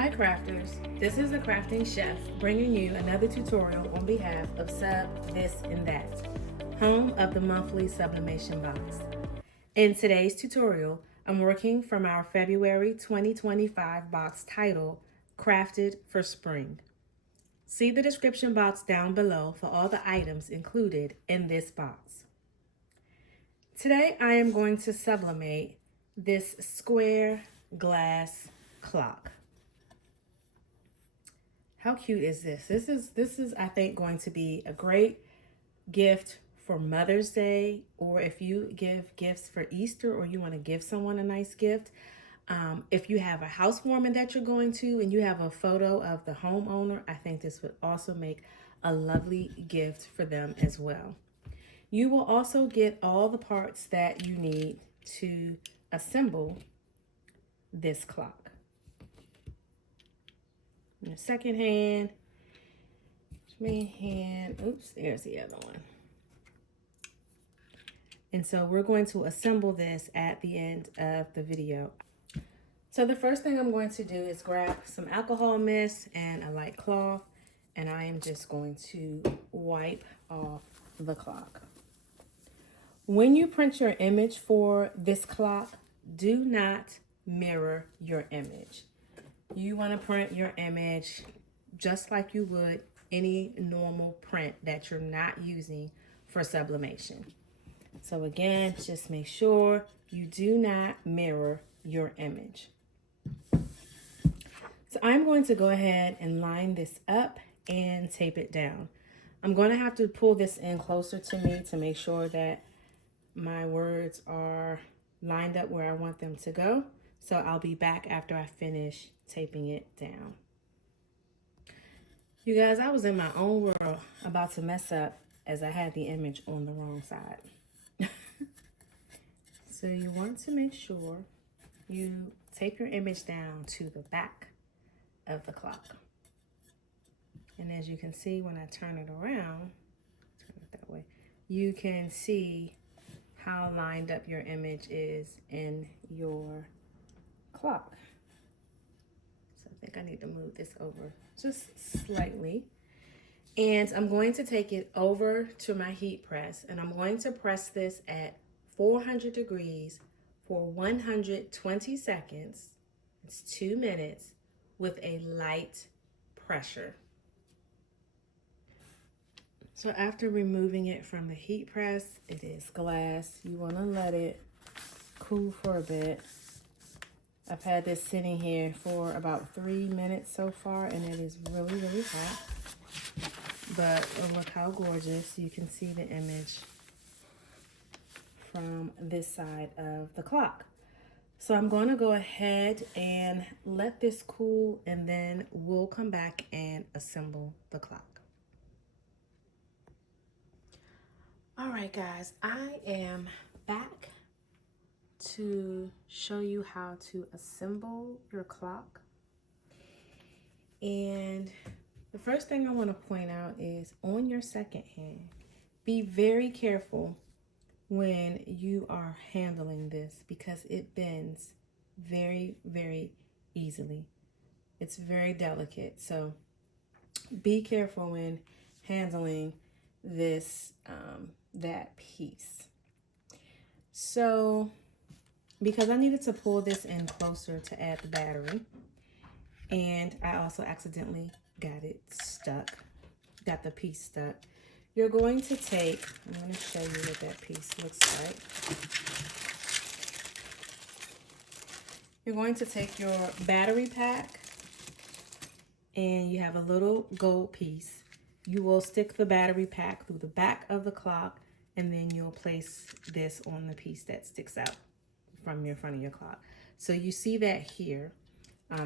Hi crafters, this is the Crafting Chef bringing you another tutorial on behalf of Sub This and That, home of the monthly Sublimation box. In today's tutorial, I'm working from our February 2025 box titled Crafted for Spring. See the description box down below for all the items included in this box. Today I am going to sublimate this square glass clock. How cute is this? This is I think going to be a great gift for Mother's Day, or if you give gifts for Easter or you want to give someone a nice gift. If you have a housewarming that you're going to and you have a photo of the homeowner, I think this would also make a lovely gift for them as well. You will also get all the parts that you need to assemble this clock. In the second hand, main hand, oops, there's the other one. And so we're going to assemble this at the end of the video. So the first thing I'm going to do is grab some alcohol mist and a light cloth, and I am just going to wipe off the clock. When you print your image for this clock, do not mirror your image. You want to print your image just like you would any normal print that you're not using for sublimation. So again, just make sure you do not mirror your image. So I'm going to go ahead and line this up and tape it down. I'm going to have to pull this in closer to me to make sure that my words are lined up where I want them to go. So I'll be back after I finish taping it down. You guys, I was in my own world about to mess up as I had the image on the wrong side. So you want to make sure you tape your image down to the back of the clock. And as you can see, when I turn it around, turn it that way, you can see how lined up your image is in your clock. So I think I need to move this over just slightly. And I'm going to take it over to my heat press, and I'm going to press this at 400 degrees for 120 seconds. It's 2 minutes with a light pressure. So after removing it from the heat press, it is glass. You want to let it cool for a bit. I've had this sitting here for about 3 minutes so far, and it is really, really hot. But look how gorgeous. You can see the image from this side of the clock. So I'm going to go ahead and let this cool, and then we'll come back and assemble the clock. All right, guys, I am back to show you how to assemble your clock. And the first thing I want to point out is on your second hand, be very careful when you are handling this because it bends very, very easily. It's very delicate, so be careful when handling this, that piece. So because I needed to pull this in closer to add the battery, and I also accidentally got it stuck, got the piece stuck. You're going to take, I'm going to show you what that piece looks like. You're going to take your battery pack, and you have a little gold piece. You will stick the battery pack through the back of the clock, and then you'll place this on the piece that sticks out from your front of your clock. So you see that here,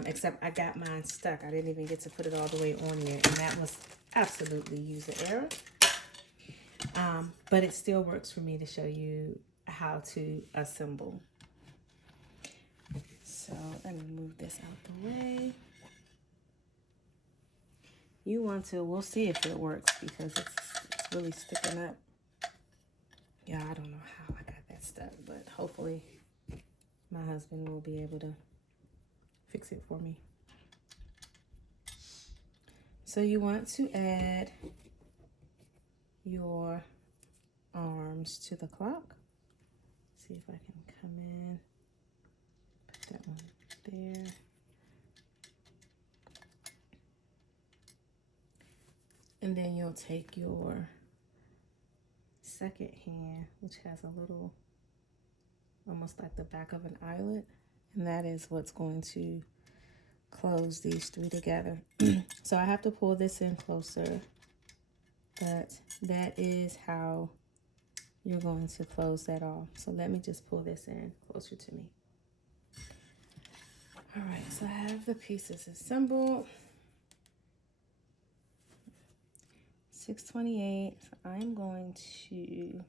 except I got mine stuck. I didn't even get to put it all the way on there, and that was absolutely user error. But it still works for me to show you how to assemble. So let me move this out the way. You want to, we'll see if it works because it's really sticking up. Yeah, I don't know how I got that stuck, but hopefully my husband will be able to fix it for me. So you want to add your arms to the clock. See if I can come in, put that one there. And then you'll take your second hand, which has a little, almost like the back of an eyelet, and that is what's going to close these three together. So I have to pull this in closer, but that is how you're going to close that off. So let me just pull this in closer to me. All right, so I have the pieces assembled. 628. So I'm going to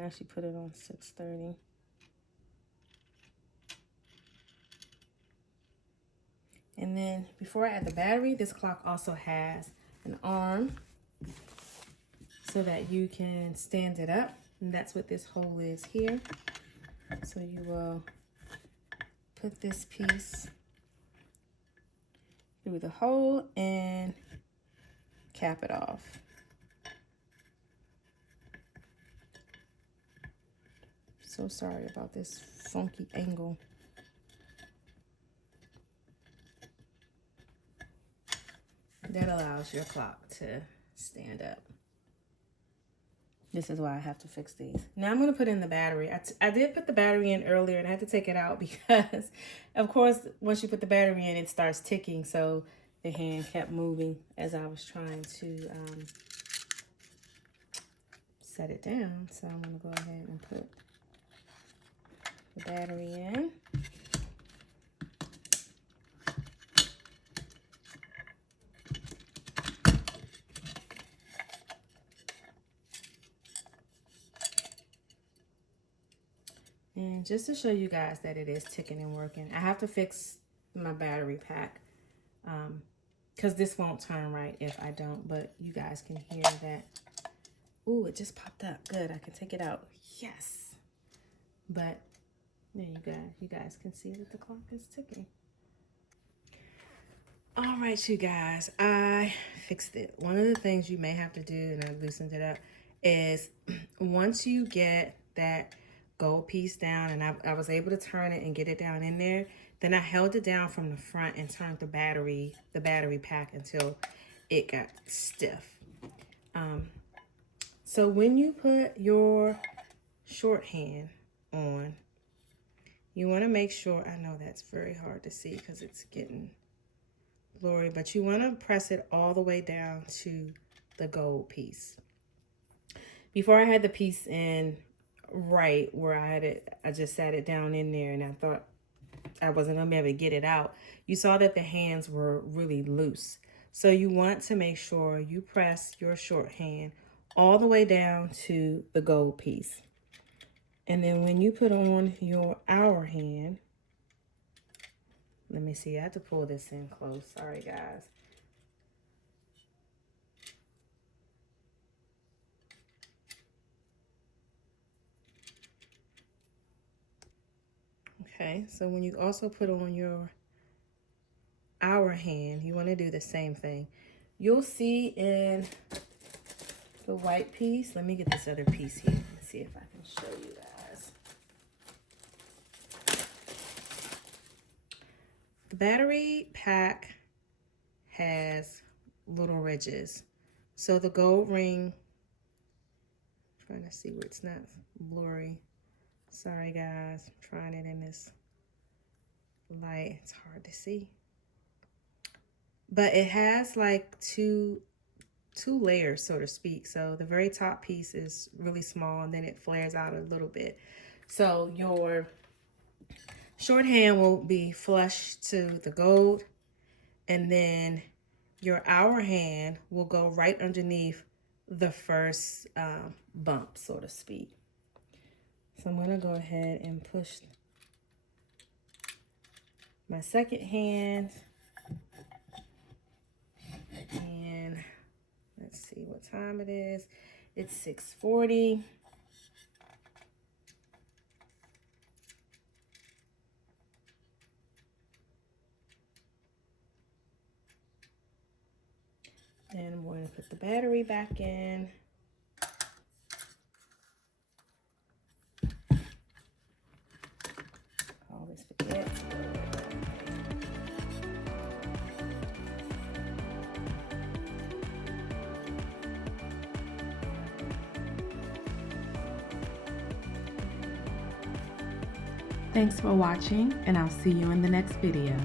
actually put it on 630. And then before I add the battery, this clock also has an arm so that you can stand it up. And that's what this hole is here. So you will put this piece through the hole and cap it off. So sorry about this funky angle. That allows your clock to stand up. This is why I have to fix these. Now I'm gonna put in the battery. I did put the battery in earlier and I had to take it out because, of course, once you put the battery in, it starts ticking. So the hand kept moving as I was trying to set it down. So I'm gonna go ahead and put the battery in. And just to show you guys that it is ticking and working, I have to fix my battery pack because this won't turn right if I don't, but you guys can hear that. Ooh, it just popped up. Good, I can take it out. Yes. But there you guys can see that the clock is ticking. All right, you guys, I fixed it. One of the things you may have to do, and I loosened it up, is once you get that gold piece down, and I was able to turn it and get it down in there, then I held it down from the front and turned the battery pack until it got stiff. So when you put your shorthand on, you want to make sure, I know that's very hard to see because it's getting blurry, but you want to press it all the way down to the gold piece. Before I had the piece in right where I had it, I just sat it down in there and I thought I wasn't gonna be able to get it out. You saw that the hands were really loose. So you want to make sure you press your shorthand all the way down to the gold piece. And then when you put on your hour hand, let me see, I have to pull this in close. Sorry, guys. Okay, so when you also put on your hour hand, you want to do the same thing. You'll see in the white piece, let me get this other piece here. Let's see if I can show you guys. The battery pack has little ridges. So the gold ring, I'm trying to see where it's not blurry. Sorry guys, I'm trying it in this light. It's hard to see. But it has like two layers, so to speak. So the very top piece is really small and then it flares out a little bit. So your shorthand will be flush to the gold, and then your hour hand will go right underneath the first bump, so to speak. So I'm gonna go ahead and push my second hand, and let's see what time it is. It's 6:40. going to put the battery back in. Always forget. Thanks for watching, and I'll see you in the next video.